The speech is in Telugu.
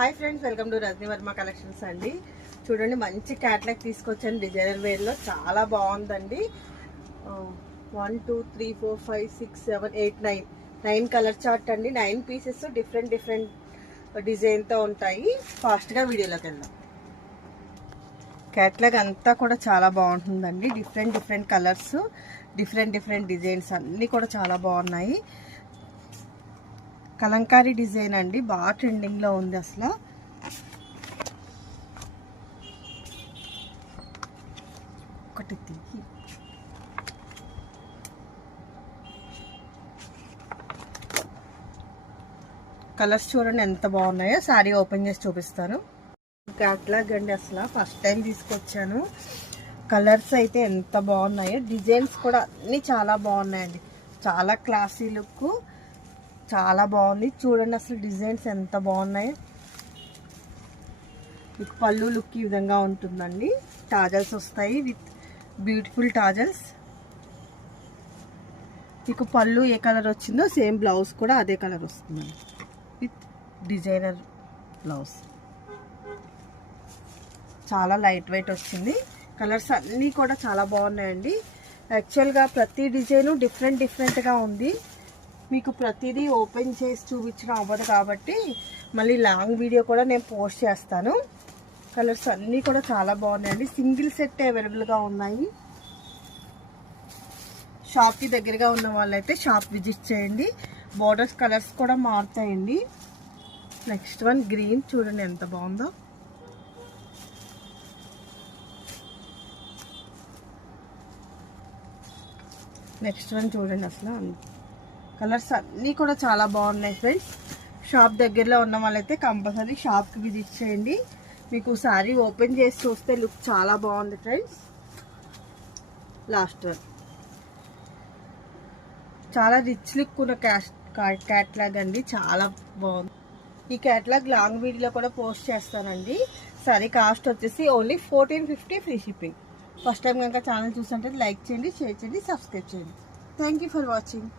Hi friends, welcome to Rajani Varma collections అండి. చూడండి, మంచి క్యాట్లాగ్ తీసుకొచ్చాను. డిజైనర్ వేర్లో చాలా బాగుందండి. 1 2 3 4 5 6 7 8 9 కలర్ చార్ట్ అండి. 9 పీసెస్ డిఫరెంట్ డిజైన్తో ఉంటాయి. ఫాస్ట్గా వీడియోలోకి వెళ్దాం. క్యాట్లాగ్ అంతా కూడా చాలా బాగుంటుందండి. డిఫరెంట్ కలర్స్, డిఫరెంట్ డిజైన్స్ అన్నీ కూడా చాలా బాగున్నాయి. కలంకారీ డిజైన్ అండి, బాగా ట్రెండింగ్లో ఉంది. అసలు ఒకటి తీయి. కలర్స్ చూడండి ఎంత బాగున్నాయో. శారీ ఓపెన్ చేసి చూపిస్తాను. క్యాట్లాగ్ అండి, అసలు ఫస్ట్ టైం తీసుకొచ్చాను. కలర్స్ అయితే ఎంత బాగున్నాయో, డిజైన్స్ కూడా అన్నీ చాలా బాగున్నాయండి. చాలా క్లాసీ లుక్, చాలా బాగుంది. చూడండి అసలు డిజైన్స్ ఎంత బాగున్నాయో. మీకు పళ్ళు లుక్ ఈ విధంగా ఉంటుందండి. టాజల్స్ వస్తాయి విత్ బ్యూటిఫుల్ టాజల్స్. మీకు పళ్ళు ఏ కలర్ వచ్చిందో సేమ్ బ్లౌజ్ కూడా అదే కలర్ వస్తుందండి, విత్ డిజైనర్ బ్లౌజ్. చాలా లైట్ వెయిట్ వచ్చింది. కలర్స్ అన్నీ కూడా చాలా బాగున్నాయండి. యాక్చువల్గా ప్రతి డిజైను డిఫరెంట్గా ఉంది. మీకు ప్రతిదీ ఓపెన్ చేసి చూపించడం అవ్వదు కాబట్టి మళ్ళీ లాంగ్ వీడియో కూడా నేను పోస్ట్ చేస్తాను. కలర్స్ అన్నీ కూడా చాలా బాగున్నాయండి. సింగిల్ సెట్ అవైలబుల్గా ఉన్నాయి. షాప్కి దగ్గరగా ఉన్న వాళ్ళైతే షాప్ విజిట్ చేయండి. బోర్డర్స్ కలర్స్ కూడా మారుతాయండి. నెక్స్ట్ వన్ గ్రీన్, చూడండి ఎంత బాగుందో. నెక్స్ట్ వన్ చూడండి, అసలు కలర్స్ అన్నీ కూడా చాలా బాగున్నాయి ఫ్రెండ్స్. షాప్ దగ్గరలో ఉన్న వాళ్ళైతే కంపల్సరీ షాప్కి విజిట్ చేయండి. మీకు శారీ ఓపెన్ చేసి చూస్తే లుక్ చాలా బాగుంది ఫ్రెండ్స్. లాస్ట్ వన్ చాలా రిచ్ లుక్ ఉన్న క్యాట్లాగ్ అండి, చాలా బాగుంది. ఈ క్యాట్లాగ్ లాంగ్ వీడియోలో కూడా పోస్ట్ చేస్తానండి. శారీ కాస్ట్ వచ్చేసి only 1450 free shipping. First time కనుక ఛానల్ చూస్తుంటే లైక్ చేయండి, షేర్ చేయండి, సబ్స్క్రైబ్ చేయండి. Thank you for watching.